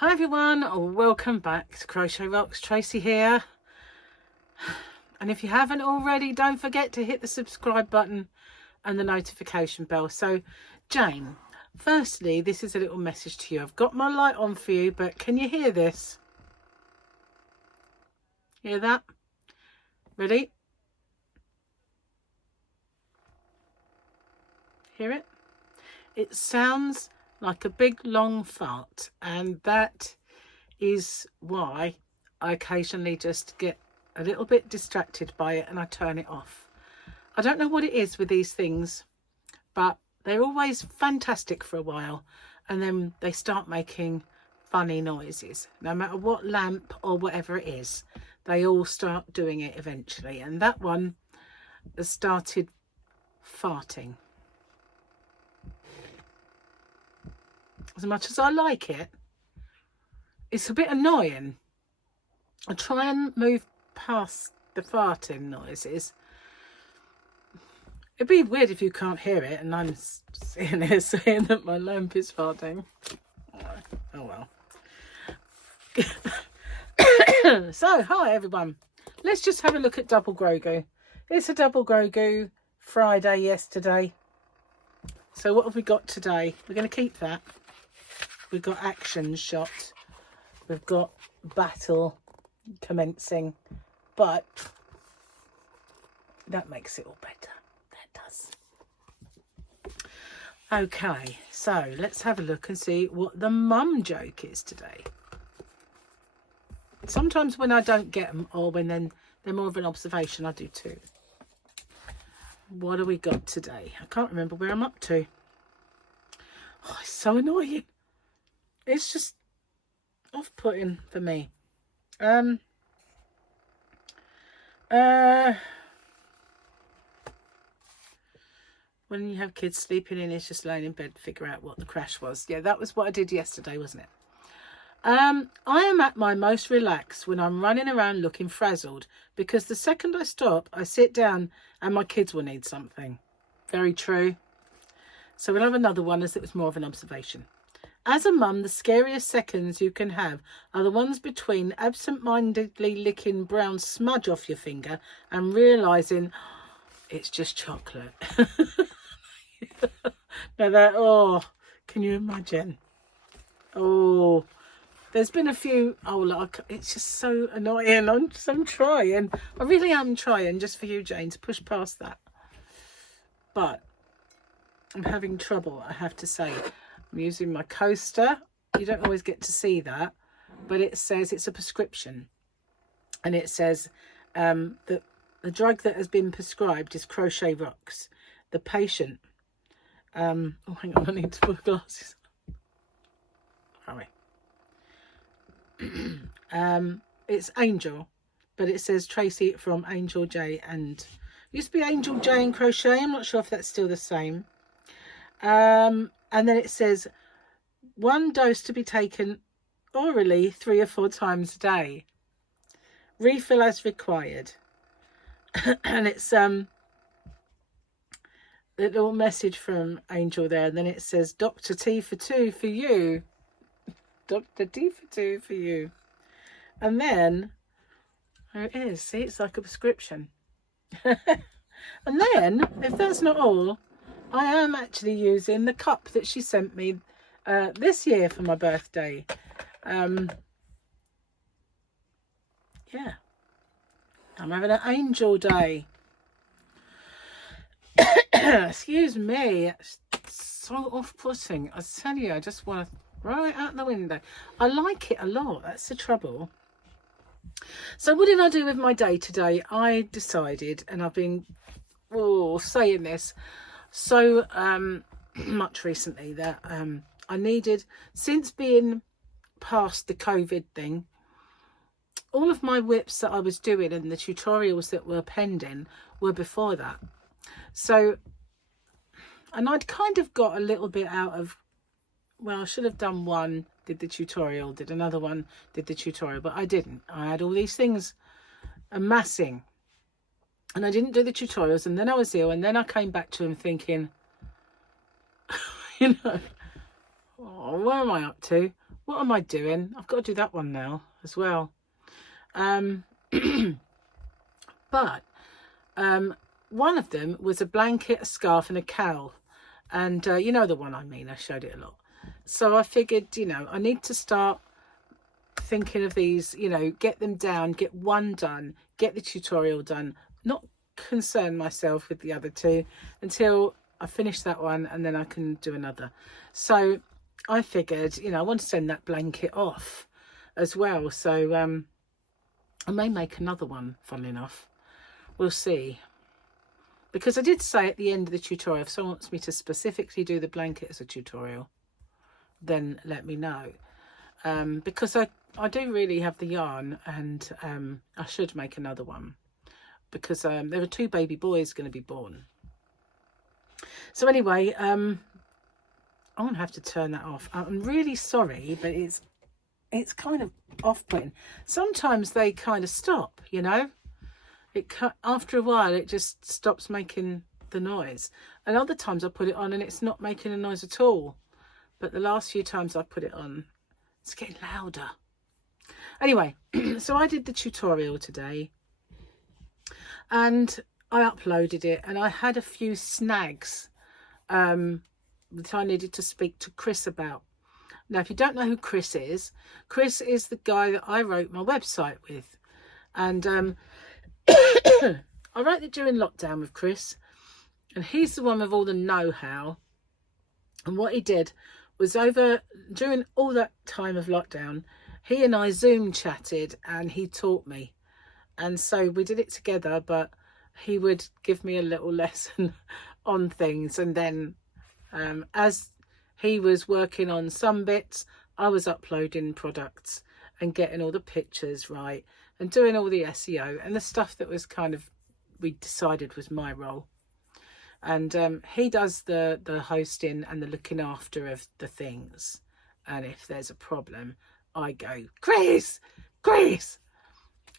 Hi everyone, welcome back to Crochet Rocks. Tracy here. And if you haven't already, don't forget to hit the subscribe button and the notification bell. So Jane, firstly, this is a little message to you. I've got my light on for you, but can you hear this? Hear that? Ready? Hear it? It sounds like a big long fart, and that is why I occasionally just get a little bit distracted by it and I turn it off. I don't know what it is with these things, but they're always fantastic for a while and then they start making funny noises. No matter what lamp or whatever it is, they all start doing it eventually, and that one has started farting. As much as I like it, it's a bit annoying. I try and move past the farting noises. It'd be weird if you can't hear it and I'm sitting here saying that my lamp is farting. Oh well. So, hi everyone. Let's just have a look at Double Grogu. It's a Double Grogu Friday yesterday. So what have we got today? We're going to keep that. We've got action shot. We've got battle commencing. But that makes it all better. That does. Okay, so let's have a look and see what the mum joke is today. Sometimes when I don't get them, or when then they're more of an observation, I do too. What have we got today? I can't remember where I'm up to. Oh, it's so annoying. It's just off-putting for me. When you have kids sleeping in, it's just laying in bed to figure out what the crash was. Yeah, that was what I did yesterday, wasn't it? I am at my most relaxed when I'm running around looking frazzled, because the second I stop, I sit down and my kids will need something. Very true. So we'll have another one, as it was more of an observation. As a mum, the scariest seconds you can have are the ones between absent-mindedly licking brown smudge off your finger and realising it's just chocolate. Now that, oh, can you imagine? Oh, there's been a few, oh look, it's just so annoying. I'm trying. I really am trying, just for you, Jane, to push past that. But I'm having trouble, I have to say. I'm using my coaster. You don't always get to see that, but it says it's a prescription, and it says that the drug that has been prescribed is Crochet Rocks. The patient, oh hang on, I need to put glasses on. Sorry. It's Angel, but it says Tracy from Angel J, and it used to be Angel J and Crochet. I'm not sure if that's still the same. And then it says 1 dose to be taken orally 3 or 4 times a day. Refill as required. And it's a little message from Angel there. And then it says Dr. T for 2 for you. Dr. T for 2 for you. And then there it is. See, it's like a prescription. And then, if that's not all, I am actually using the cup that she sent me this year for my birthday. Yeah, I'm having an angel day. Excuse me, it's so off-putting. I tell you, I just want to throw it out the window. I like it a lot, that's the trouble. So what did I do with my day today? I decided, and I've been saying this so much recently, that I needed, since being past the COVID thing, all of my WIPs that I was doing and the tutorials that were pending were before that. So, and I'd kind of got a little bit out of, well, I should have done one, did the tutorial, did another one, did the tutorial, but I didn't. I had all these things amassing, and I didn't do the tutorials, and then I was ill, and then I came back to them thinking, you know, oh, what am I up to? What am I doing? I've got to do that one now as well. But one of them was a blanket, a scarf and a cowl. And you know the one I mean, I showed it a lot. So I figured, you know, I need to start thinking of these, you know, get them down, get one done, get the tutorial done, not concern myself with the other two until I finish that one, and then I can do another. So I figured, you know, I want to send that blanket off as well. So I may make another one, funnily enough. We'll see. Because I did say at the end of the tutorial, if someone wants me to specifically do the blanket as a tutorial, then let me know. Because I do really have the yarn, and I should make another one. Because there are 2 baby boys going to be born. So anyway, I'm going to have to turn that off. I'm really sorry, but it's kind of off-putting. Sometimes they kind of stop, you know. After a while, it just stops making the noise. And other times I put it on and it's not making a noise at all. But the last few times I put it on, it's getting louder. Anyway, so I did the tutorial today. And I uploaded it, and I had a few snags that I needed to speak to Chris about. Now, if you don't know who Chris is the guy that I wrote my website with. And I wrote it during lockdown with Chris, and he's the one with all the know-how. And what he did was during all that time of lockdown, he and I Zoom chatted, and he taught me. And so we did it together, but he would give me a little lesson on things. And then as he was working on some bits, I was uploading products and getting all the pictures right and doing all the SEO and the stuff that was kind of, we decided was my role. And he does the hosting and the looking after of the things. And if there's a problem, I go, Chris!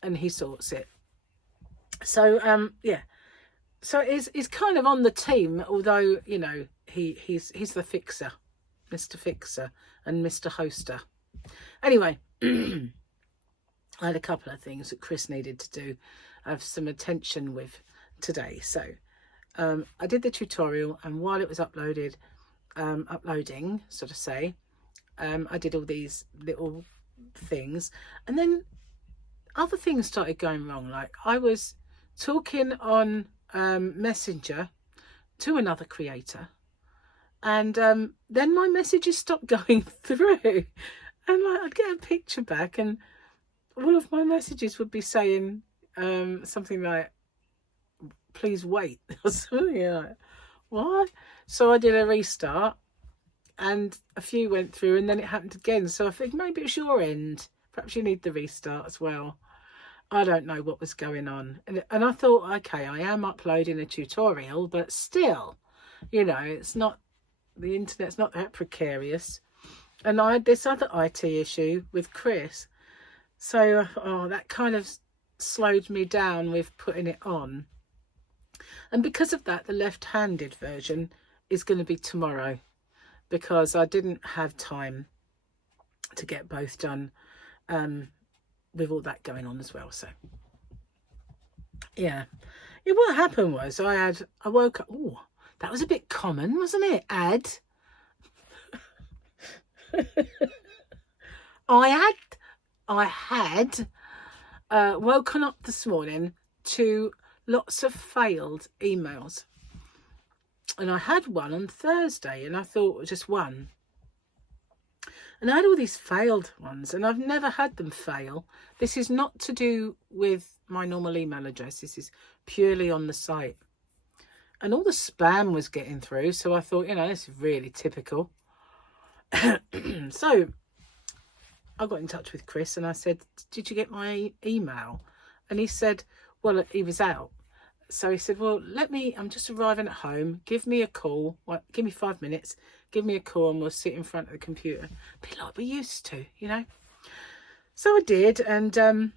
And he sorts it. So yeah, so he's kind of on the team, although, you know, he's the fixer, Mr. Fixer and Mr. Hoster. Anyway, I had a couple of things that Chris needed to do, have some attention with today. So I did the tutorial, and while it was uploading, so to say, I did all these little things, and then other things started going wrong. Like I was talking on Messenger to another creator, and then my messages stopped going through, and like I'd get a picture back and all of my messages would be saying something like, please wait, or something like, what? So I did a restart, and a few went through, and then it happened again. So I think maybe it's your end. Perhaps you need the restart as well. I don't know what was going on. And I thought, okay, I am uploading a tutorial, but still, you know, it's not, the internet's not that precarious. And I had this other IT issue with Chris. So that kind of slowed me down with putting it on. And because of that, the left-handed version is going to be tomorrow, because I didn't have time to get both done with all that going on as well. So yeah, what happened was I woke up. Oh, that was a bit common, wasn't it? I had woken up this morning to lots of failed emails, and I had one on Thursday, and I thought just one. And I had all these failed ones, and I've never had them fail. This is not to do with my normal email address. This is purely on the site. And all the spam was getting through, so I thought, you know, this is really typical. So I got in touch with Chris, and I said, did you get my email? And he said, well, he was out. So he said, well, I'm just arriving at home. Give me a call. Well, give me 5 minutes. Give me a call, and we'll sit in front of the computer. A bit like we used to, you know. So I did, and I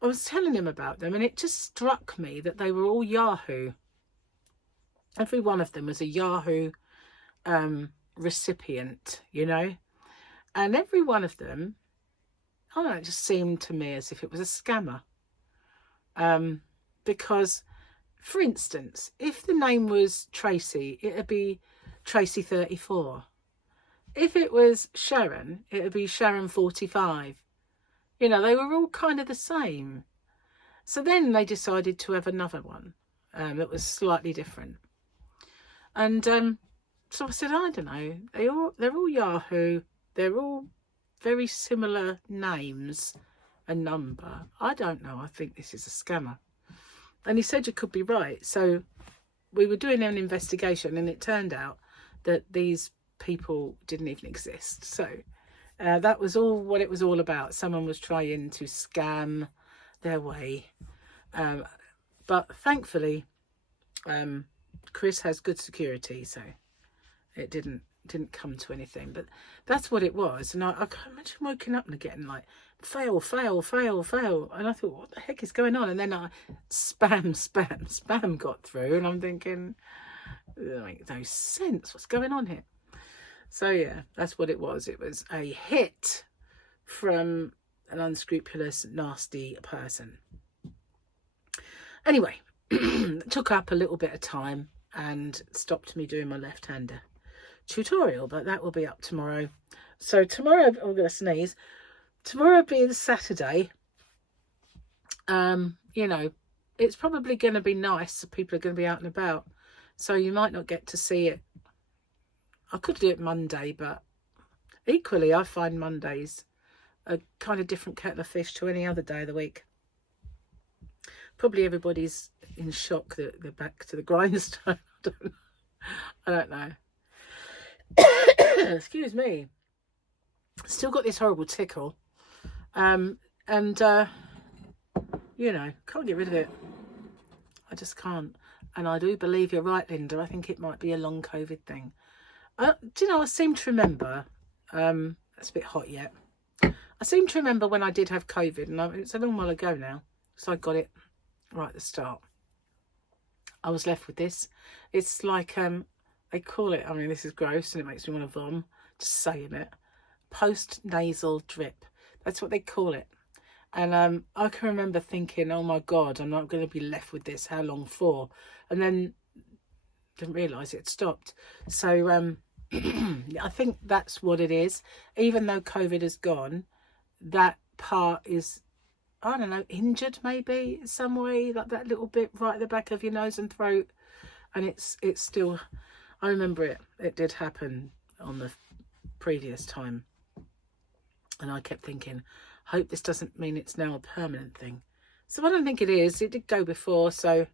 was telling him about them, and it just struck me that they were all Yahoo. Every one of them was a Yahoo recipient, you know. And every one of them, I don't know, it just seemed to me as if it was a scammer. Because, for instance, if the name was Tracy, it would be Tracy 34. If it was Sharon, it would be Sharon 45. You know, they were all kind of the same. So then they decided to have another one that was slightly different. And so I said, I don't know, they're all Yahoo. They're all very similar names and number. I don't know. I think this is a scammer. And he said you could be right. So we were doing an investigation, and it turned out that these people didn't even exist. So that was all what it was all about. Someone was trying to scam their way. But thankfully, Chris has good security, so it didn't come to anything. But that's what it was. And I can't imagine waking up and getting like fail, fail, fail, fail. And I thought, what the heck is going on? And then spam got through, and I'm thinking, it makes no sense. What's going on here? So yeah, that's what it was. It was a hit from an unscrupulous, nasty person. Anyway, it took up a little bit of time and stopped me doing my left-hander tutorial, but that will be up tomorrow. So tomorrow, I'm going to sneeze. Tomorrow being Saturday, you know, it's probably going to be nice. So people are going to be out and about, so you might not get to see it. I could do it Monday, but equally I find Mondays a kind of different kettle of fish to any other day of the week. Probably everybody's in shock that they're back to the grindstone. I don't know. Excuse me. Still got this horrible tickle. You know, can't get rid of it. I just can't. And I do believe you're right, Linda. I think it might be a long COVID thing. Do you know, I seem to remember, it's a bit hot yet. I seem to remember when I did have COVID, and it's a long while ago now, so I got it right at the start. I was left with this. It's like, they call it, I mean, this is gross and it makes me want to vom, just saying it, post-nasal drip. That's what they call it. And I can remember thinking, oh my God, I'm not going to be left with this. How long for? And then didn't realise it stopped. So I think that's what it is. Even though COVID is gone, that part is, I don't know, injured maybe in some way, like that little bit right at the back of your nose and throat. And it's still, I remember it did happen on the previous time. And I kept thinking, hope this doesn't mean it's now a permanent thing. So I don't think it is. It did go before. So,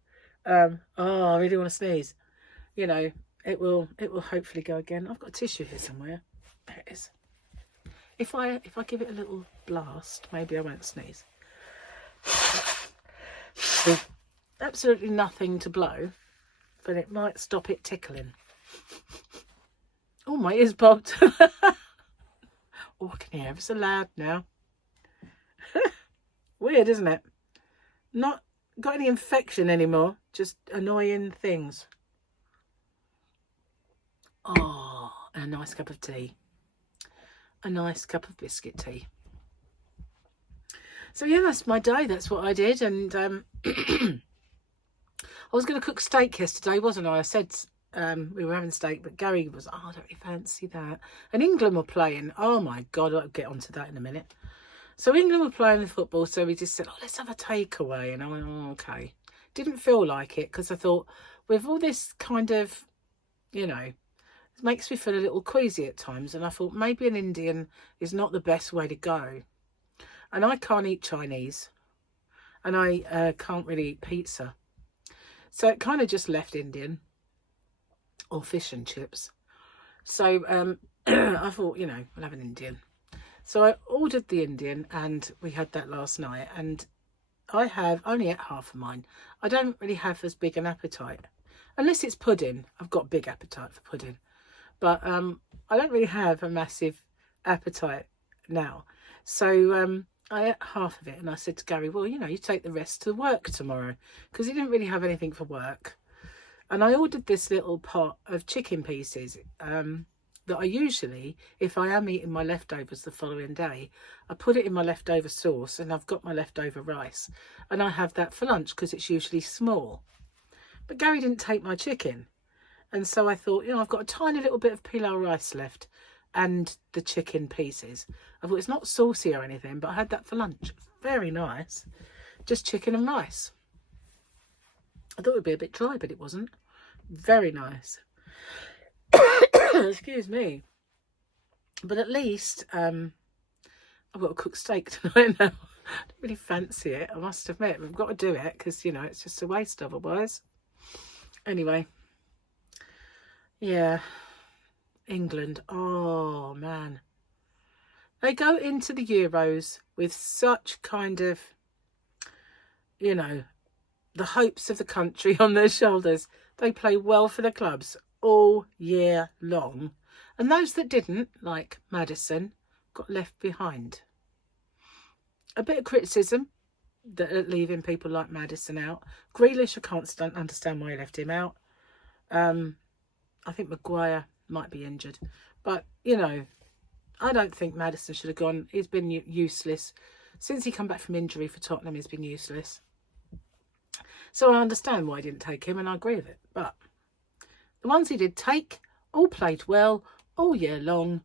oh, I really want to sneeze. You know, it will hopefully go again. I've got a tissue here somewhere. There it is. If I give it a little blast, maybe I won't sneeze. Absolutely nothing to blow, but it might stop it tickling. Oh, my ears popped. Oh, I can hear ever so loud now. Weird, isn't it? Not got any infection anymore, just annoying things. Oh, and a nice cup of tea. A nice cup of biscuit tea. So yeah, that's my day. That's what I did. And I was going to cook steak yesterday, wasn't I? I said we were having steak, but Gary was, oh, I don't really fancy that. And England were playing. Oh my God, I'll get onto that in a minute. So England were playing the football, so we just said, oh, let's have a takeaway. And I went, oh, okay. Didn't feel like it, because I thought, with all this kind of, you know, it makes me feel a little queasy at times. And I thought maybe an Indian is not the best way to go. And I can't eat Chinese. And I can't really eat pizza. So it kind of just left Indian. Or fish and chips. So I thought, you know, we'll have an Indian. So I ordered the Indian, and we had that last night. And I have only ate half of mine. I don't really have as big an appetite. Unless it's pudding. I've got big appetite for pudding. But I don't really have a massive appetite now. So I ate half of it, and I said to Gary, well, you know, you take the rest to work tomorrow. Because he didn't really have anything for work. And I ordered this little pot of chicken pieces. that I usually, if I am eating my leftovers the following day, I put it in my leftover sauce, and I've got my leftover rice, and I have that for lunch because it's usually small. But Gary didn't take my chicken, and so I thought, I've got a tiny little bit of pilau rice left and the chicken pieces. I thought, it's not saucy or anything, but I had that for lunch. Very nice. Just chicken and rice. I thought it would be a bit dry, but it wasn't. Very nice. Excuse me. But at least I've got to cook steak tonight now. I don't really fancy it, I must admit. We've got to do it because, it's just a waste otherwise. Anyway. Yeah. England. Oh, man. They go into the Euros with such kind of, the hopes of the country on their shoulders. They play well for the clubs all year long. And those that didn't, like Maddison, got left behind. A bit of criticism that leaving people like Maddison out. Grealish, I can't understand why he left him out. I think Maguire might be injured. But, I don't think Maddison should have gone. He's been useless. Since he come back from injury for Tottenham, he's been useless. So I understand why he didn't take him, and I agree with it. But the ones he did take all played well all year long.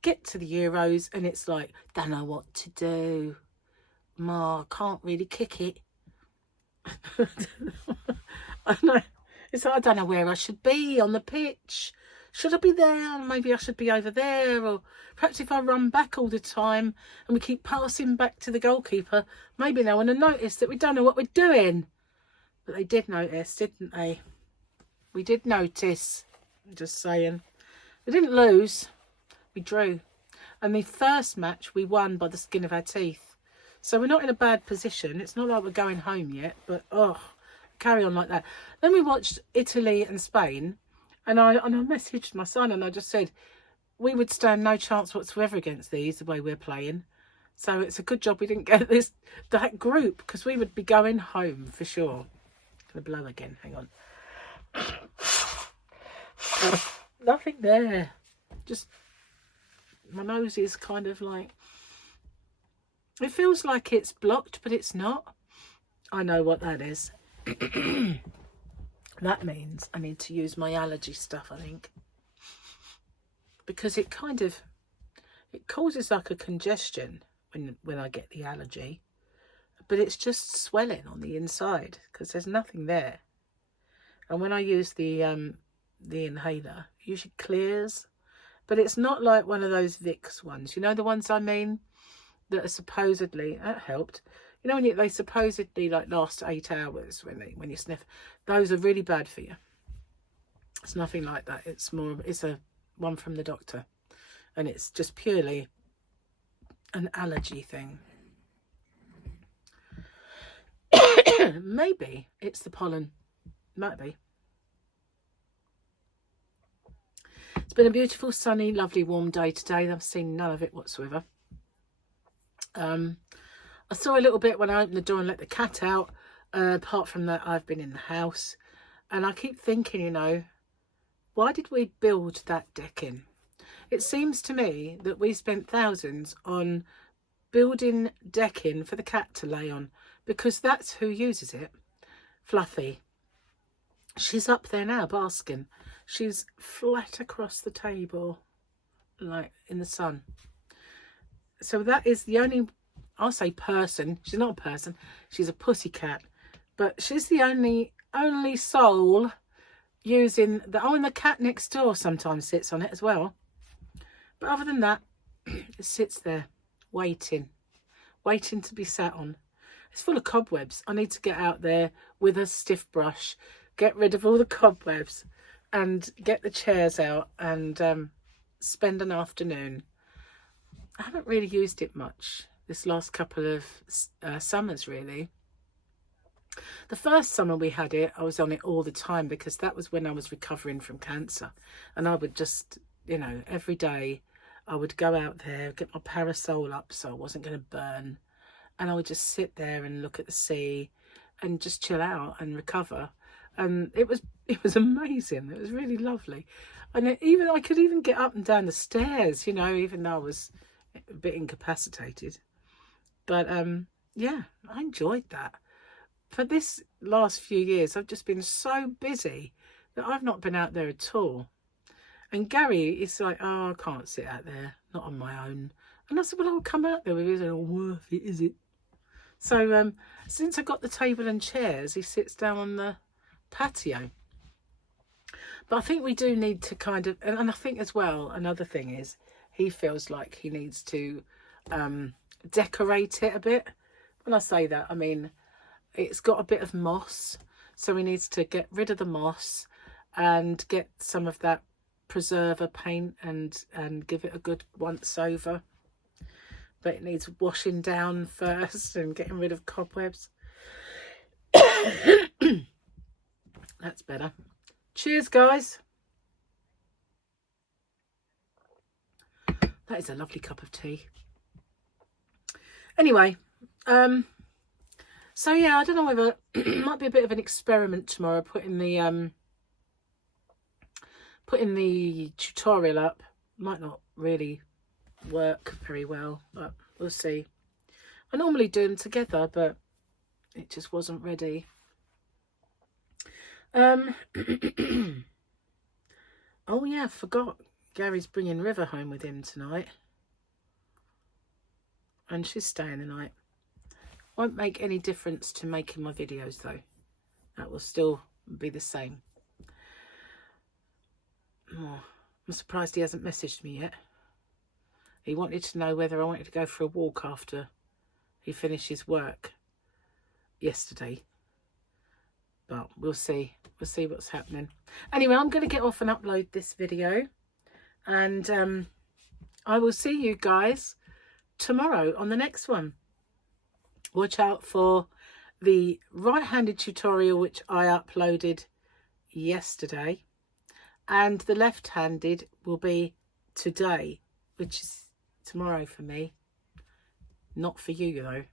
Get to the Euros, and it's like, don't know what to do. Ma, can't really kick it. I know. It's like, I don't know where I should be on the pitch. Should I be there? Maybe I should be over there. Or perhaps if I run back all the time and we keep passing back to the goalkeeper, maybe no one will notice that we don't know what we're doing. But they did notice, didn't they? We did notice. I'm just saying. We didn't lose. We drew. And the first match we won by the skin of our teeth. So we're not in a bad position. It's not like we're going home yet. But, carry on like that. Then we watched Italy and Spain. And I messaged my son and I just said, we would stand no chance whatsoever against these, the way we're playing. So it's a good job we didn't get that group, because we would be going home for sure. Gonna blow again, hang on. Nothing there. Just, my nose is kind of like, it feels like it's blocked, but it's not. I know what that is. That means I need to use my allergy stuff, I think. Because it causes like a congestion when I get the allergy. But it's just swelling on the inside because there's nothing there. And when I use the inhaler, it usually clears. But it's not like one of those Vicks ones. You know the ones I mean? That are supposedly, that helped. You know when they supposedly like last 8 hours when you sniff. Those are really bad for you. It's nothing like that. It's a one from the doctor. And it's just purely an allergy thing. Maybe it's the pollen. Might be. It's been a beautiful, sunny, lovely, warm day today. I've seen none of it whatsoever. I saw a little bit when I opened the door and let the cat out. Apart from that, I've been in the house. And I keep thinking, why did we build that decking? It seems to me that we spent thousands on building decking for the cat to lay on. Because that's who uses it. Fluffy. She's up there now basking. She's flat across the table, like in the sun. So that is the only, I'll say person. She's not a person. She's a pussycat. But she's the only soul using and the cat next door sometimes sits on it as well. But other than that, it sits there waiting to be sat on. It's full of cobwebs. I need to get out there with a stiff brush, get rid of all the cobwebs and get the chairs out and spend an afternoon. I haven't really used it much this last couple of summers, really. The first summer we had it, I was on it all the time because that was when I was recovering from cancer. And I would just, every day I would go out there, get my parasol up so I wasn't going to burn. And I would just sit there and look at the sea and just chill out and recover. And it was It was amazing. It was really lovely. And I could even get up and down the stairs, you know, even though I was a bit incapacitated. But yeah, I enjoyed that. For this last few years, I've just been so busy that I've not been out there at all. And Gary is like, oh, I can't sit out there, not on my own. And I said, well, I'll come out there with you. He's like, oh, worth it, is it? So since I got the table and chairs, he sits down on the patio. But I think we do need to kind of, and I think as well, another thing is he feels like he needs to decorate it a bit. When I say that, I mean, it's got a bit of moss. So he needs to get rid of the moss and get some of that preserver paint and give it a good once over. But it needs washing down first and getting rid of cobwebs. That's better. Cheers, guys. That is a lovely cup of tea. Anyway, so yeah, I don't know whether it might be a bit of an experiment tomorrow, putting the tutorial up. Might not really work very well, but we'll see. I normally do them together, but it just wasn't ready. Oh yeah, I forgot. Gary's bringing River home with him tonight, and she's staying the night. Won't make any difference to making my videos though. That will still be the same. Oh, I'm surprised he hasn't messaged me yet. He wanted to know whether I wanted to go for a walk after he finished his work yesterday. But we'll see. We'll see what's happening. Anyway, I'm going to get off and upload this video. And I will see you guys tomorrow on the next one. Watch out for the right-handed tutorial, which I uploaded yesterday. And the left-handed will be today, which is tomorrow for me. Not for you, though.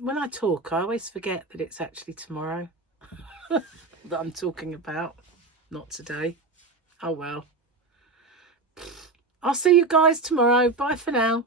When I talk, I always forget that it's actually tomorrow that I'm talking about, not today. Oh, well. I'll see you guys tomorrow. Bye for now.